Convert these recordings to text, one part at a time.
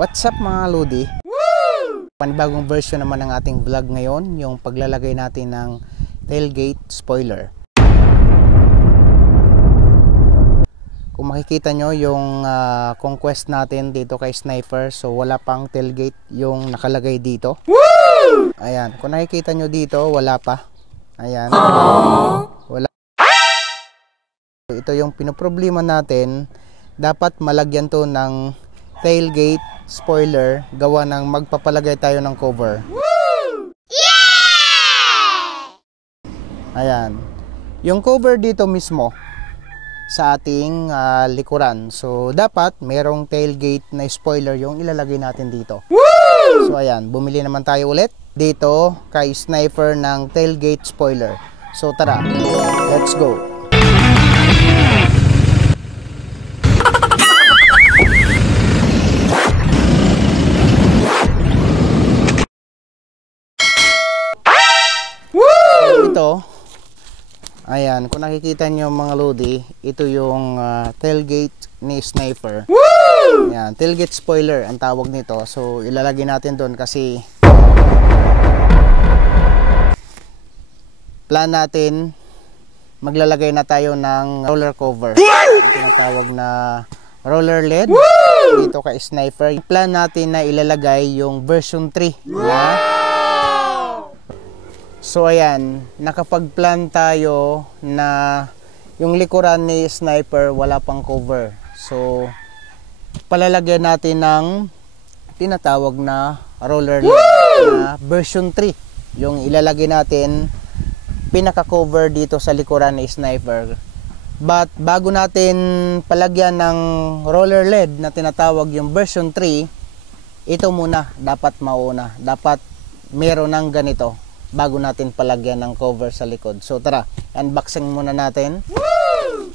What's up mga Lodi? Panibagong version naman ng ating vlog ngayon, yung paglalagay natin ng tailgate spoiler. Kung makikita nyo yung conquest natin dito kay Sniper, so wala pang tailgate yung nakalagay dito. Ayan, kung nakikita nyo dito, wala pa. Ayan. Wala. Ito yung pinoproblema natin, dapat malagyan to ng tailgate spoiler gawa ng magpapalagay tayo ng cover. Ayan. Yung cover dito mismo sa ating likuran. So dapat merong tailgate na spoiler yung ilalagay natin dito. So ayan, bumili naman tayo ulit dito kay Sniper ng tailgate spoiler. So tara, let's go. Ito, ayan, kung nakikita nyo mga Lodi, ito yung tailgate ni Sniper. Ayan, tailgate spoiler ang tawag nito. So ilalagay natin doon kasi plan natin maglalagay na tayo ng roller cover, tinatawag na roller LED dito kay Sniper. Yung plan natin na ilalagay yung version 3 na. So ayan, nakapag-plan tayo na yung likuran ni Sniper wala pang cover. So palalagyan natin ng tinatawag na roller LED na version 3. Yung ilalagay natin pinaka-cover dito sa likuran ni Sniper. But bago natin palagyan ng roller LED na tinatawag yung version 3, ito muna dapat mauna. Dapat meron ng ganito bago natin palagyan ng cover sa likod. So tara, unboxing muna natin.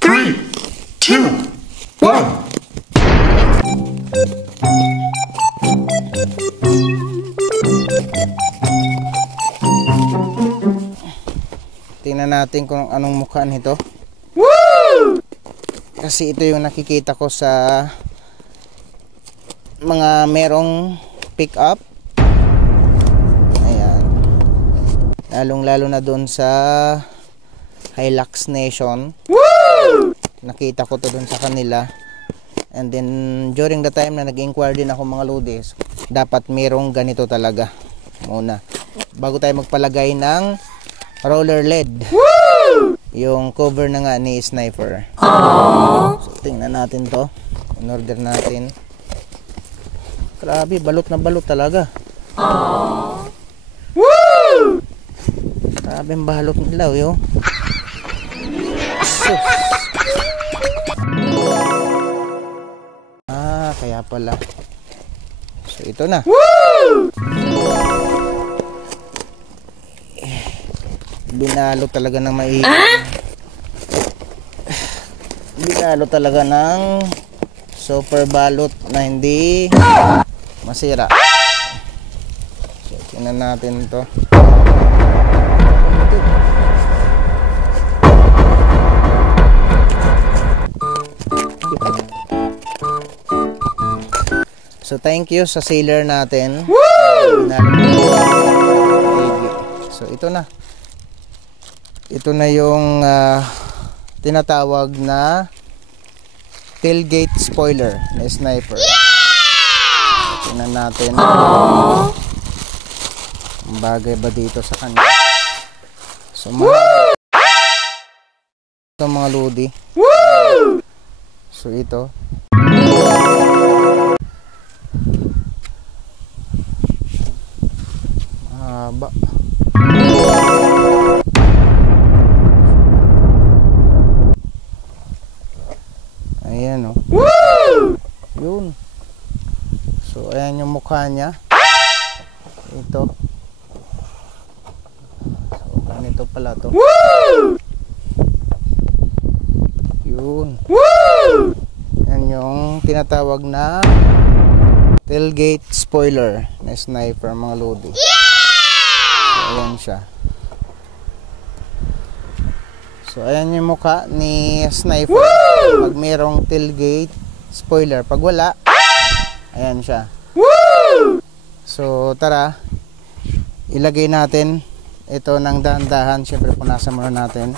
3, 2, 1. Tingnan natin kung anong mukha nito. Kasi ito yung nakikita ko sa mga merong pick up. Lalong-lalo na doon sa Hilux Nation. Nakita ko to doon sa kanila. And then during the time na nag-inquire din ako mga Lodis, dapat merong ganito talaga muna bago tayo magpalagay ng roller LED. Yung cover na nga ni Sniper. So tingnan natin to. In-order natin. Grabe, balot na balot talaga. Grabe ang balot nila, yo. Sus. Kaya pala. So ito na. Binalo talaga ng maigi. Binalo talaga ng super balot na hindi masira. So tingnan natin to. So thank you sa sealer natin. So ito na. Ito na yung tinatawag na tailgate spoiler na Sniper. So, tingnan natin. Ang bagay ba dito sa kanya? So ito mga Lodi. So ito. Haba. Ayan o. Yun. So ayan yung mukha niya. Ito. So ganito pala to. Yun. Ayan yung tinatawag na tailgate spoiler na Sniper mga Lodi. So ayan siya. So ayan yung mukha ni Sniper pag mayroong tailgate spoiler. Pag wala, ayan siya. So tara, ilagay natin ito ng dahan-dahan. Siyempre punasan muna natin.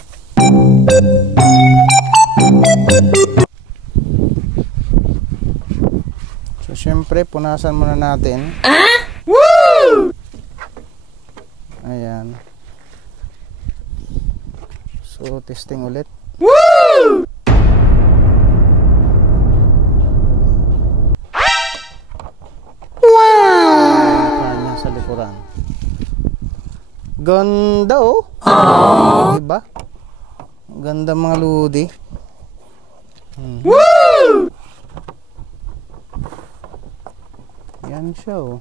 So siyempre punasan muna natin. Ayan. So testing ulit. Kanya sa likuran. Ganda oh. Diba? Ganda mga ludi. Yan siya oh.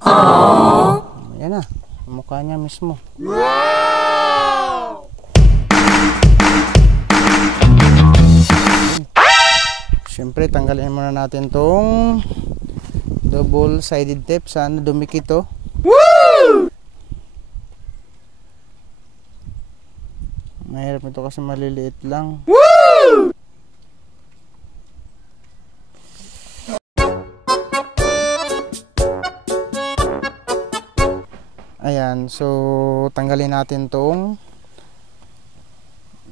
Yan na. Mukha niya mismo. Siyempre tanggalin muna natin tong double sided tape. Sana dumikit to. Mahirap ito kasi maliliit lang. Ayan, so tanggalin natin tong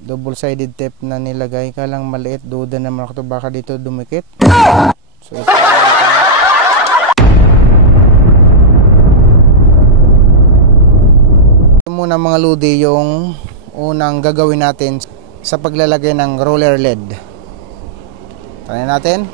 double sided tape na nilagay. Kalang maliit, duda naman ako to, baka dito dumikit. So ito muna mga ludi yung unang gagawin natin sa paglalagay ng roller LED. Try natin.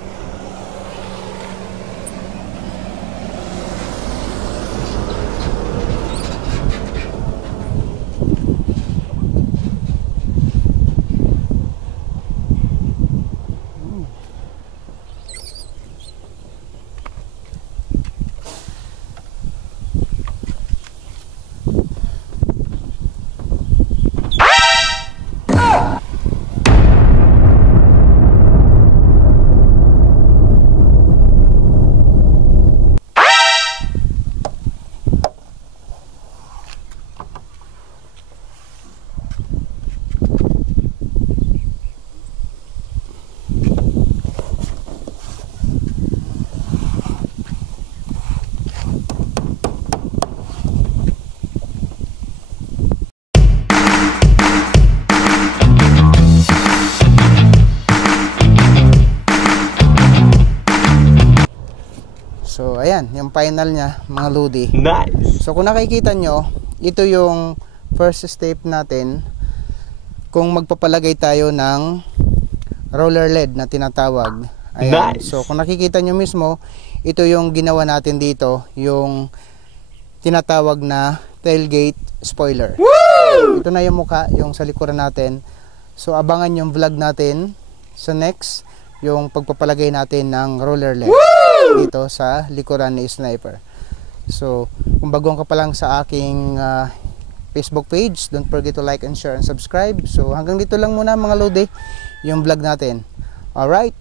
So ayan, yung final niya mga ludi. Nice. So kung nakikita nyo, ito yung first step natin kung magpapalagay tayo ng roller LED na tinatawag. Ayan. Nice. So kung nakikita nyo mismo, ito yung ginawa natin dito, yung tinatawag na tailgate spoiler. So, ito na yung mukha, yung sa likuran natin. So abangan yung vlog natin sa next, yung pagpapalagay natin ng roller LED dito sa likuran ni Sniper. So kung baguhan ka pa lang sa aking Facebook page, don't forget to like and share and subscribe. So hanggang dito lang muna mga lodi yung vlog natin. Alright.